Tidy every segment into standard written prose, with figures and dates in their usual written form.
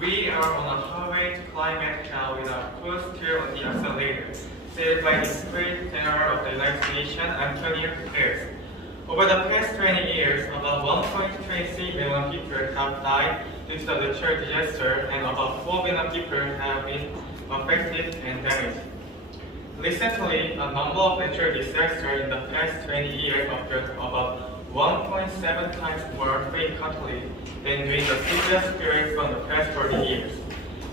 We are on a highway to climate hell with our foot still on the accelerator, said by the Secretary General of the United Nations, Antonio Guterres. Over the past 20 years, about 1.23 million people have died due to the natural disaster, and about 4 billion people have been affected and damaged. Recently, a number of natural disasters in the past 20 years occurred about 1.7 times more frequently than during the previous period from the past 40 years.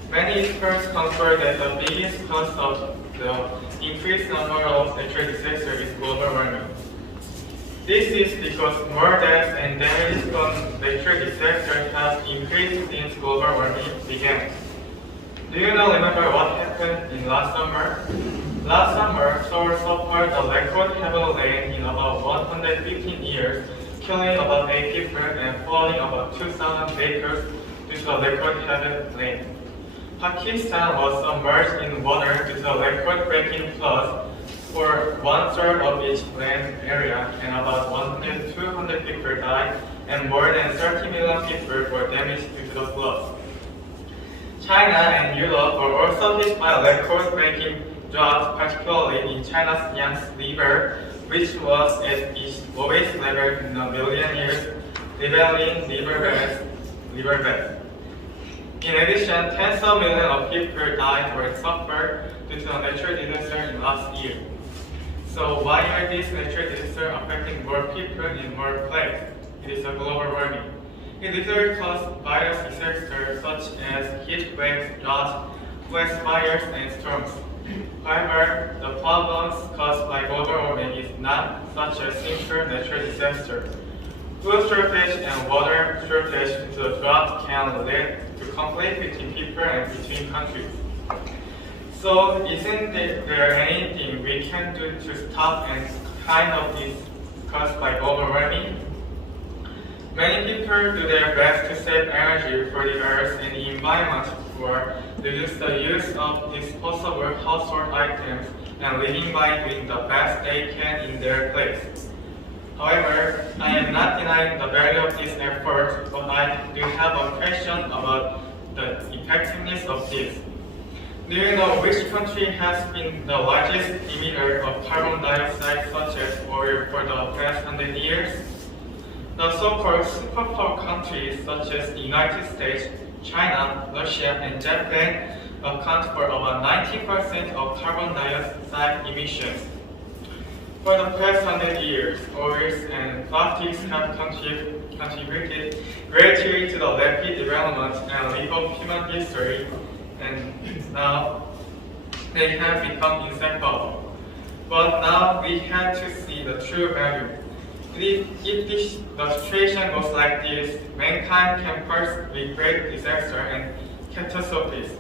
Many experts concur that the biggest cause of the increased number of natural disasters is global warming. This is because more deaths and damages from natural disasters have increased since global warming began. Do you remember what happened in last summer? Last summer, Seoul suffered a record heavy rain in about 115 years, killing about 8 people and flooding about 2,000 acres due to the record heavy rain. Pakistan was submerged in water due to the record-breaking floods for 1/3 of its land area, and about 200 people died, and more than 30 million people were damaged due to the floods. China and Europe were also hit by a record-breaking drought, particularly in China's Yangtze River, which was at its lowest level in a million years, leveling riverbeds. In addition, tens of millions of people died or suffered due to a natural disaster in last year. So why are these natural disasters affecting more people in more places? It is a global warming. It literally causes virus disasters such as heat waves, droughts, forest fires, and storms. However, the problems caused by global warming is not such a simple natural disaster. Food shortage and water shortage due to the drought can lead to conflict between people and between countries. So, isn't there anything we can do to stop and kind of this caused by global warming? Many people do their best to save energy for the earth and the environment, or reduce the use of disposable household items and living by doing the best they can in their place. However, I am not denying the value of this effort, but I do have a question about the effectiveness of this. Do you know which country has been the largest emitter of carbon dioxide such as oil for the past 100 years? The so-called superpower countries such as the United States, China, Russia, and Japan account for about 90% of carbon dioxide emissions. For the past 100 years, oils and plastics have contributed greatly to the rapid development and life of human history, and now they have become inseparable. But now we have to see the true value. If the situation goes like this, mankind can first regret disaster and catastrophes.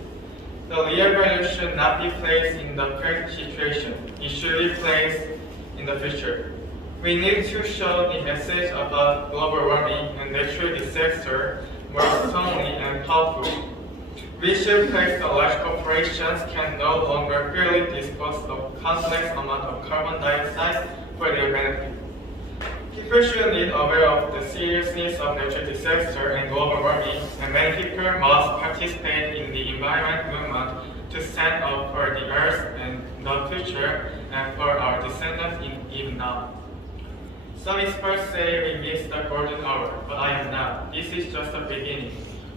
The real value should not be placed in the current situation. It should be placed in the future. We need to show the message about global warming and natural disaster more strongly and powerfully. We should place the large corporations can no longer freely dispose of countless amount of carbon dioxide for their benefit. People should be aware of the seriousness of natural disaster and global warming, and many people must participate in the environment movement to stand up for the earth and the future and for our descendants even now. Some experts say we missed the golden hour, but I am not. This is just the beginning.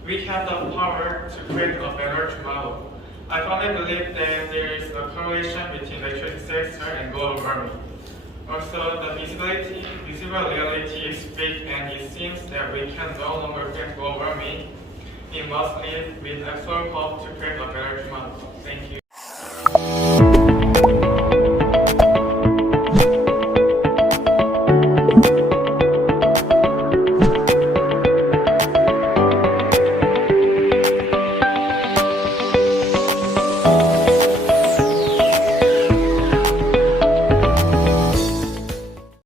We have the power to create a better tomorrow. I firmly believe that there is a correlation between natural disaster and global warming. Also, the visible reality is big, and it seems that we can no longer face global warming. We must live with absolute hope to create a better tomorrow. Thank you.